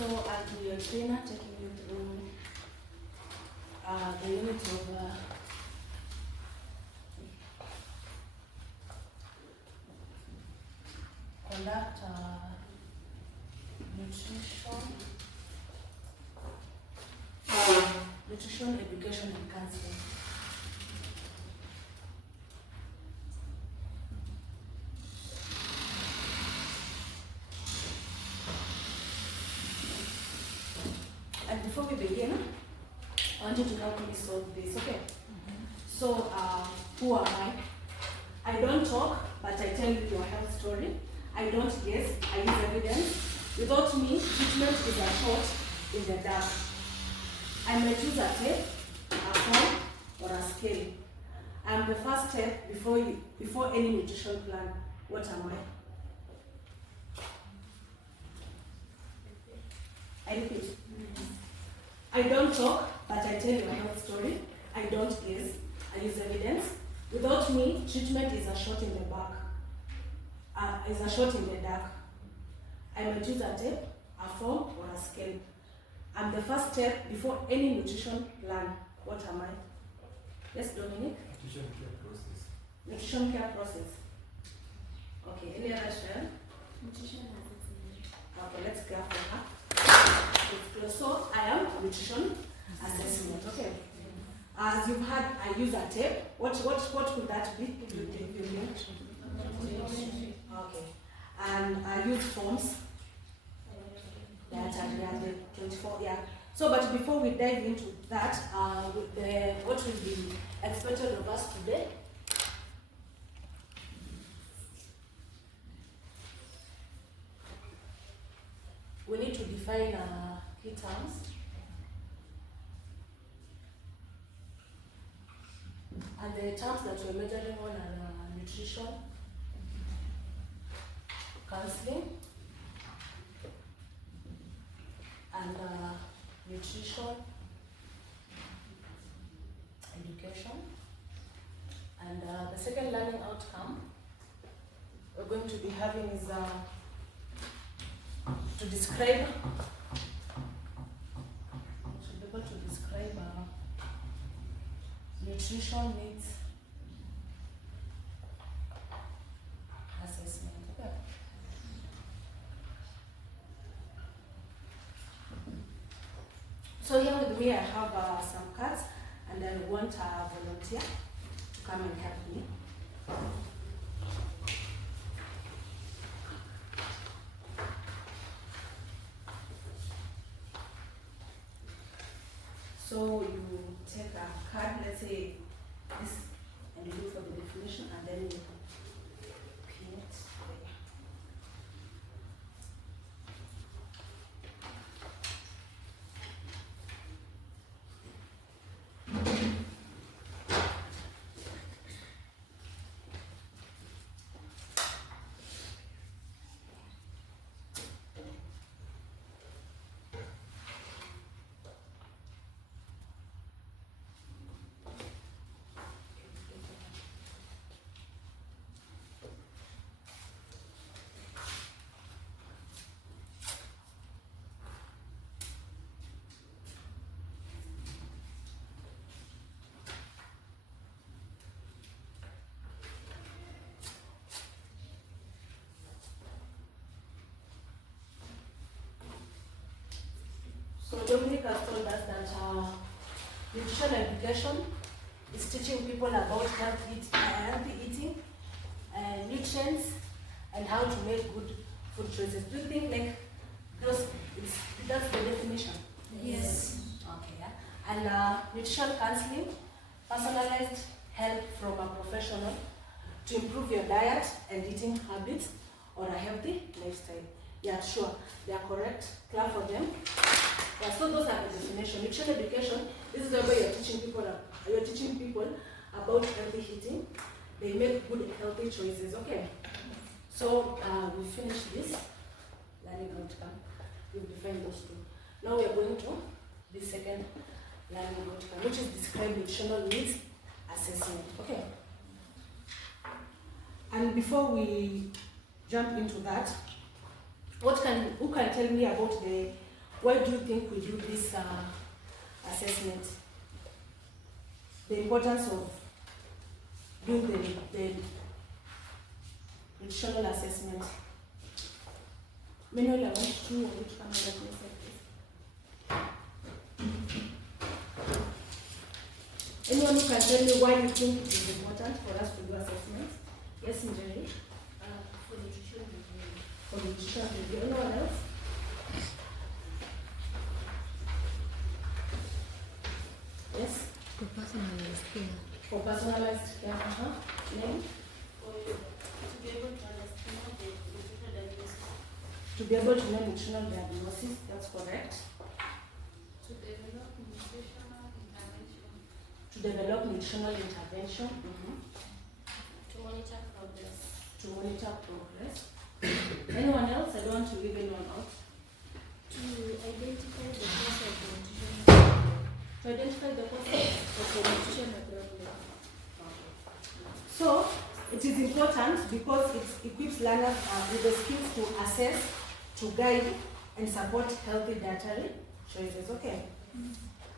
So I'll be your trainer, taking you through the unit of conduct nutrition, education and counseling. And before we begin, I want you to help me solve this, okay? So, who am I? I don't talk, but I tell you your health story. I don't guess, I use evidence. Without me, treatment is a shot in the dark. I might use a tape, a form, or a scale. I'm the first step before any nutrition plan. What am I? I repeat. I don't talk, but I tell you a health story. I don't guess, I use evidence. Without me, treatment is a shot in the back. Is a shot in the dark. I might use a tape, a form, or a scale. I'm the first step before any nutrition plan. What am I? Yes, Dominic? Nutrition care process. Nutrition care process. Okay, any other share? Nutrition assessment. Okay, let's clap for her. So I am nutrition assessment. Okay. As you've had, I use a tape. What could that be? Okay. And I use forms. That are the 24. Yeah. So, but before we dive into that, what will be expected of us today? We need to define key terms. And the terms that we're measuring on are nutrition, counseling, and nutrition, education. And the second learning outcome we're going to be having is to describe, should be able to describe nutrition needs assessment. Okay. So here with me I have some cards, and I want a volunteer to come and help me. So you take a card, let's say this, and you look for the definition, and then you pin it there. So Dominic has told us that nutrition education is teaching people about healthy eating, nutrients, and how to make good food choices. Do you think that's the definition? Yes. Okay, yeah. And nutrition counseling, personalized help from a professional to improve your diet and eating habits or a healthy lifestyle. Yeah, sure, they are correct. Clap for them. Yeah, so those are the definition. Nutrition education, this is the way you're teaching people about healthy eating. They make good healthy choices. Okay. So we finished this learning outcome. We've defined those two. Now we are going to the second learning outcome, which is describe nutritional needs assessment. Okay. And before we jump into that, who can tell me about the Why do you think we do this assessment? The importance of doing the nutritional assessment. Manuel, I want you to come over to anyone who can tell me why you think it is important for us to do assessments? Yes, Njeri? For nutrition review. For nutrition review. Anyone else? Yes? For personalized care. For personalized care. Name? To be able to understand the nutritional diagnosis. To be able to know nutritional diagnosis, that's correct. To develop nutritional intervention. To develop nutritional intervention. To monitor progress. To monitor progress. Anyone else? I don't want to leave anyone out. To identify the cause of the nutritional problem. To identify the cause Of the nutritional problem. So, it is important because it equips learners with the skills to assess, to guide, and support healthy dietary choices. Okay.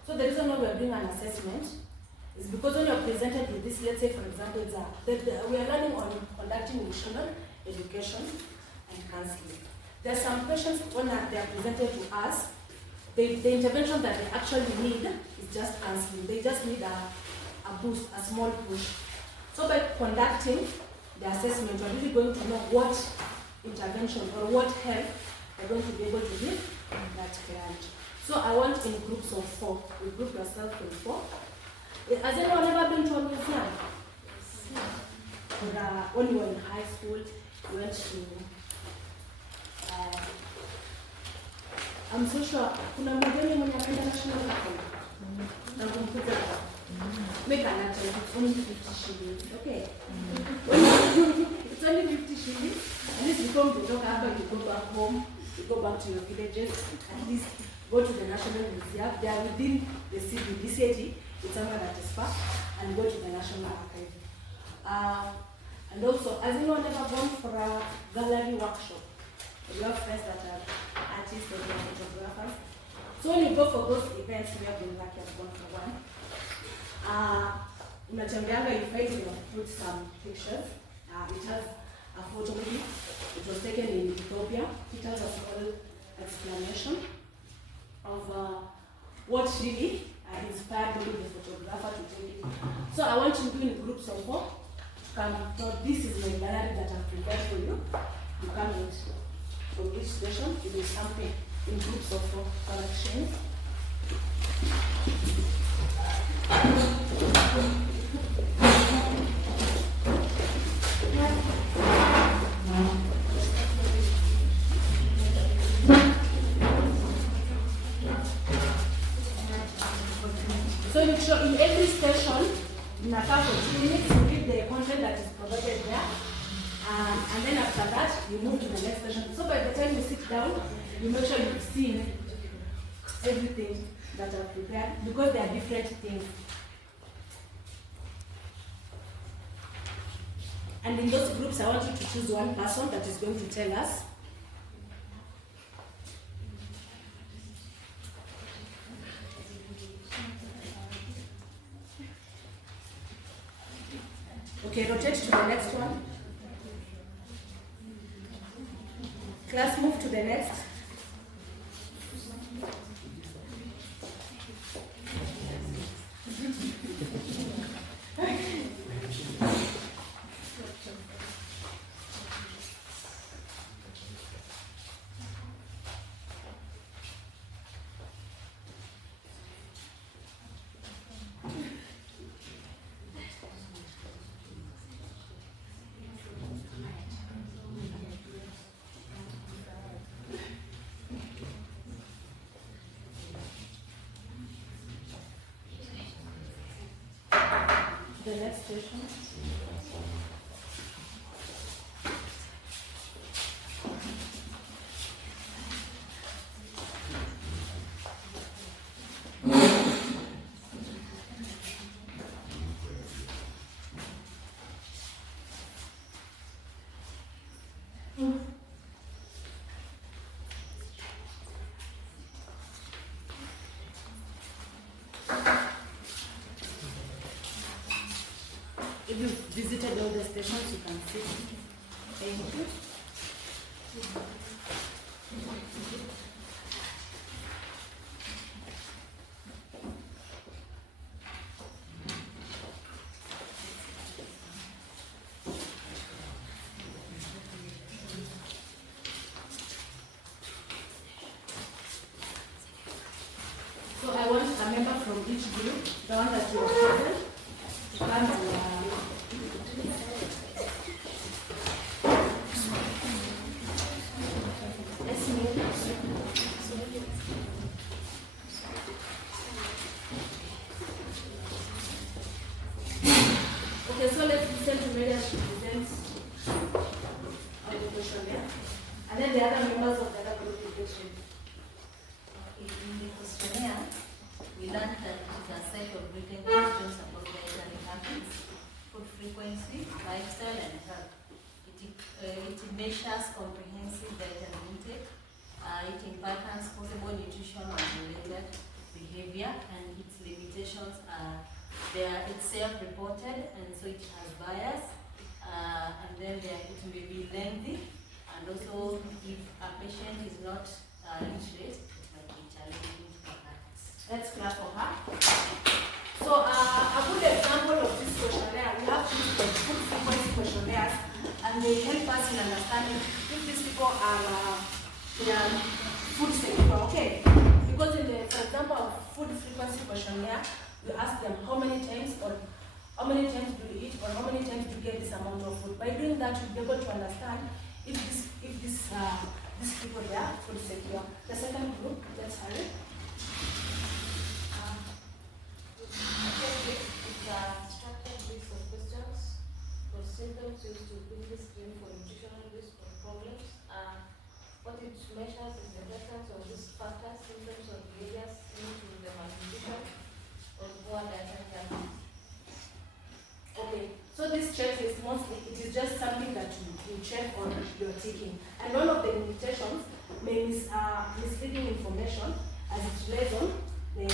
So the reason why we are doing an assessment is because when you are presented with this, let's say for example, we are learning on conducting nutritional education and counseling. There are some questions when they are presented to us. The intervention that they actually need is just counseling. They just need a boost, a small push. So by conducting the assessment, you're really going to know what intervention or what help you're going to be able to give that client. So I want in groups of 4. You group yourself in 4. Has anyone ever been to a museum? Or when you were in high school, you went to I'm so sure kuna mmoja mwenye anaenda national level. Na kumkuta. Make an attempt. It's only 50 shillings. Okay. It's only 50 shillings. At least you come to talk about, you go back home, you go back to your villages, at least go to the National Museum. They are within the city, the city. It's somewhere that is far, and go to the National Archive. And also, has anyone ever gone for a gallery workshop? You have friends that are artists or photographers. So when you go for those events, we have been lucky, I've gone for one. Unatembeanga, you find you put some pictures. It has a photo with it. It was taken in Ethiopia. It has a small explanation of what really inspired me, the photographer, to take it. So I want you to do in groups of 4. Come. So this is my gallery that I've prepared for you. You come in from each station. You will sample in groups of 4 collections. So in every station, in a couple of 2 minutes, you read the content that is provided there. And then after that, you move to the next station. So by the time you sit down, you make sure you've seen everything that I've prepared, because there are different things. And in those groups, I want you to choose one person that is going to tell us. Okay, rotate to the next one. Class, move to the next. The next station. If you've visited all the stations, you can see. Thank you. So I want a member from each group, the one that you are present, to come and let's move. Okay, so let's listen to Maria. She presents on the questionnaire, and then the other members of the other group will get ready. In the questionnaire, we learned that it is a set of written questions about dietary habits, food frequency, lifestyle, and health. It measures comprehensive dietary intake, eating patterns, possible nutrition and related behavior, and its limitations are there. It's self-reported, and so it has bias, and then it may be lengthy, and also if a patient is not literate, Let's clap for her. So a good example of this questionnaire, we have these food frequency questionnaires, and they help us in understanding if these people are food secure, okay? Because in the, for example, food frequency questionnaire, we ask them how many times do you eat, or how many times do you get this amount of food. By doing that, you'll be able to understand if these people they are food secure. The second group, let's hurry. It's a structured list of questions for symptoms used to quickly screen for nutritional risk or problems. What it measures is the presence of these factors, symptoms, or behaviors linked to the malnutrition or poor dietary habits. Okay, so this checklist mostly it is just something that you check on your taking, and one of the limitations means misleading information as it relies on the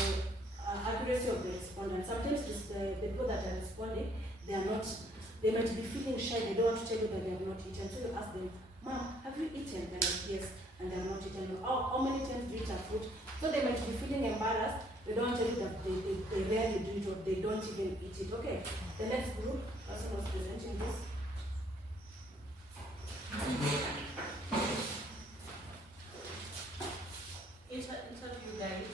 accuracy of the respondent. Sometimes the people that are responding, they might be feeling shy, they don't want to tell you that they have not eaten. So you ask them, Mom, have you eaten? They're like, yes, and they have not eaten. How many times do you eat a food? So they might be feeling embarrassed, they don't tell you that they rarely do it or they don't even eat it. Okay, the next group, person was presenting this. Interview guide.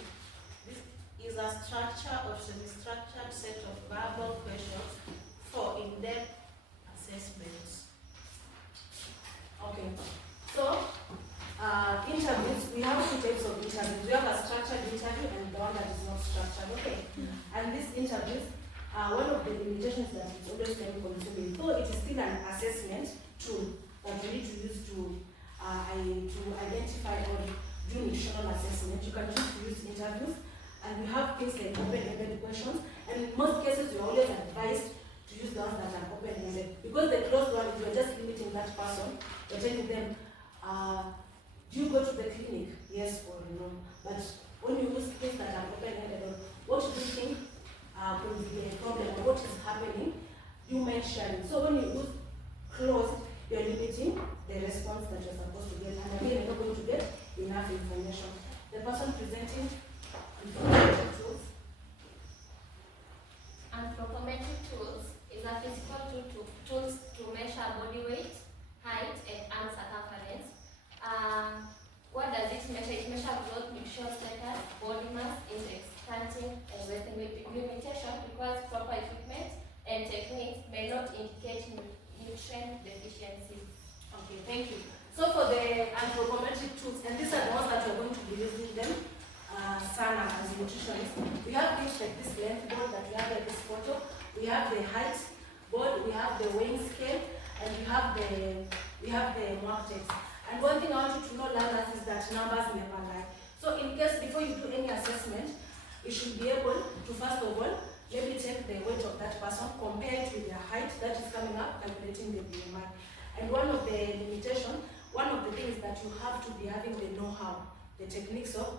This is a structure or semi-structured set of verbal questions for in-depth assessments. Okay, so interviews, we have two types of interviews. We have a structured interview and the one that is not structured. Okay, and these interviews, one of the limitations that it's always time consuming. So it is still an assessment tool that you need to use to identify or do nutritional assessment. You can choose to use interviews, and we have things like open-ended questions, and in most cases you're always advised to use the ones that are open-ended, because the closed one, if you're just limiting that person, you're telling them, do you go to the clinic, yes or no? But when you use things that are open-ended, or what do you think could be a problem, or what is happening, you might share it. So when you use closed, you're limiting the response that you're supposed to get, and again, you're not going to get enough information. The person presenting information tools. Anthropometric tools is a physical tools to measure body weight, height, and arm circumference. What does it measure? It measures growth, nutritional status, body mass, index, stunting, and resting weight. Limitation requires proper equipment, and techniques may not indicate nutrient deficiency. Okay, thank you. So for the anthropometric tools, and these are the ones that we're going to be using them, Sana as nutritionists, we have things like this length board that we have in this photo. We have the height board, we have the weighing scale, and we have the mark text. And one thing I want you to know, learners, is that numbers never lie. So in case before you do any assessment, you should be able to first of all maybe take the weight of that person, compare it with their height that is coming up, calculating the BMI. And one of the limitations, one of the things that you have to be having the know-how, the techniques of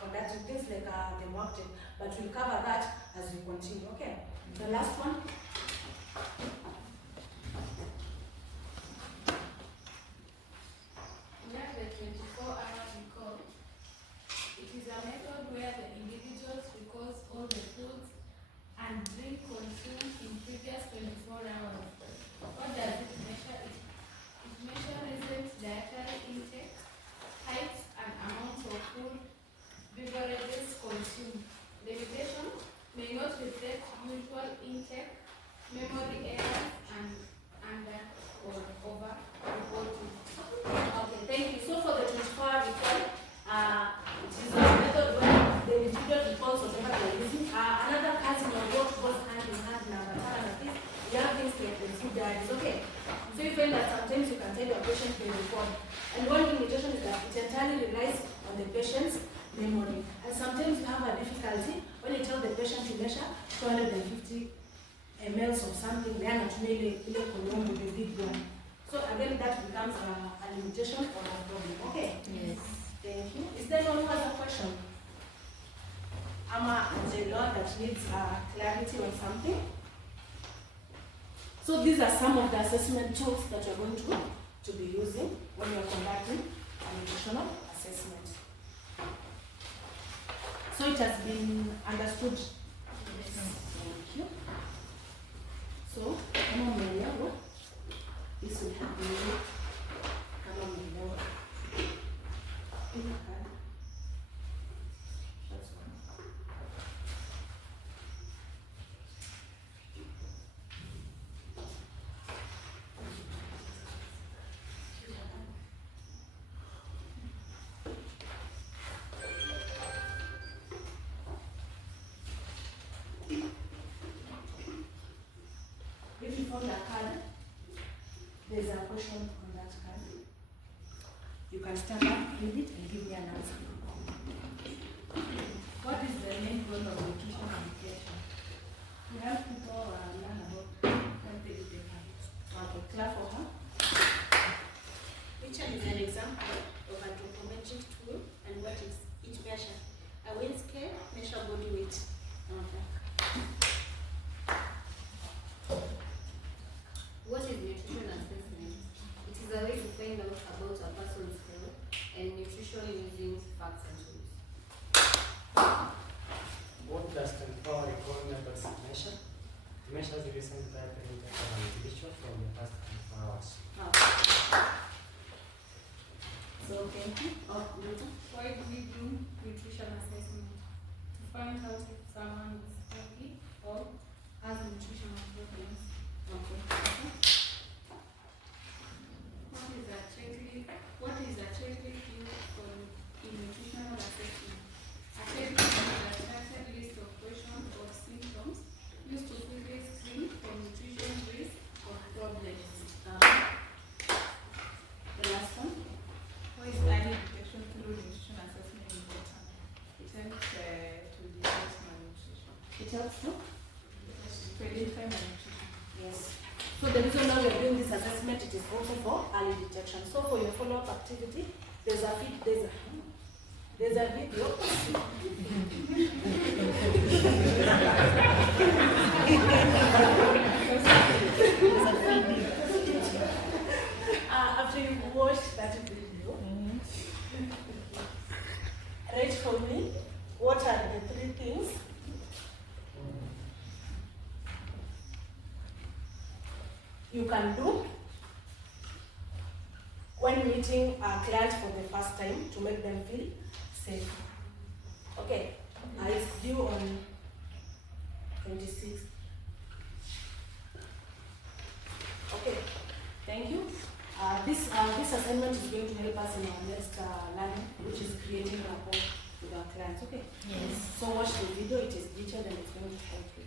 conducting things like the mark test, but we'll cover that as we continue. Okay. The last one. We have the 24-hour recall. It is a method where the individuals records all the foods and drink consumed in previous 24 hours. What does it measure? It measures dietary intake, types and amounts of food, beverages consumed. Limitation may not reflect usual intake, memory errors, and under or over reporting. Okay, thank you. So for the 24-hour recall, it is a method where the individual records whatever they are using. Another cousin or what goes hand in hand in our pattern of this, we have things like the food diaries. Okay. So you find that sometimes you can tell your patient to record. And one limitation is that it entirely relies on the patient's memory. And sometimes you have a difficulty when you tell the patient to measure 250 ml of something, they are not really along with the big one. So again, that becomes a limitation or a problem. Okay? Yes. Thank you. Is there anyone who has a question? Ama the law that needs clarity on something? So these are some of the assessment tools that you're going to be using when you're conducting a nutritional assessment. So it has been understood. Yes. Thank you. So, kama mmeelewa, this will help you. Kama mmeelewa. That's one. If you found a card, there's a question on that card. You can stand up, read it, and give me an answer. What is the main goal of nutrition education? To help people learn about healthy eating habits. Okay, clap for her. Which one is an example of a documentary tool and what is it measure? A weight scale, measure body weight. Okay. What is nutrition assessment? It is a way to find out about a person's health and nutrition using facts and tools. What does 24-hour recall methods measure? It measures the recent dietary intake of an individual from the past 24 hours. Okay. So, thank you. Oh, Luta. Why do we do nutrition assessment? To find out if someone is healthy or has nutritional problems. Okay. What is a checklist used for in nutritional assessment? A checklist is a structured list of questions or symptoms used to quickly screen for nutrition risk or problems. The last one. Why is early detection through nutrition assessment important? It helps to detect malnutrition. It helps you? To identify malnutrition. Yes. So the reason why we are doing this assessment, it is also for early detection. So for your follow-up activity, there's a video. After you watch that video, write for me what are the 3 things you can do when meeting a client for the first time to make them feel safe. Okay, it's due on 26th. Okay, thank you. This assignment is going to help us in our next learning, which is creating rapport with our clients. Okay. Yes. So watch the video. It is detailed and it's going to help you.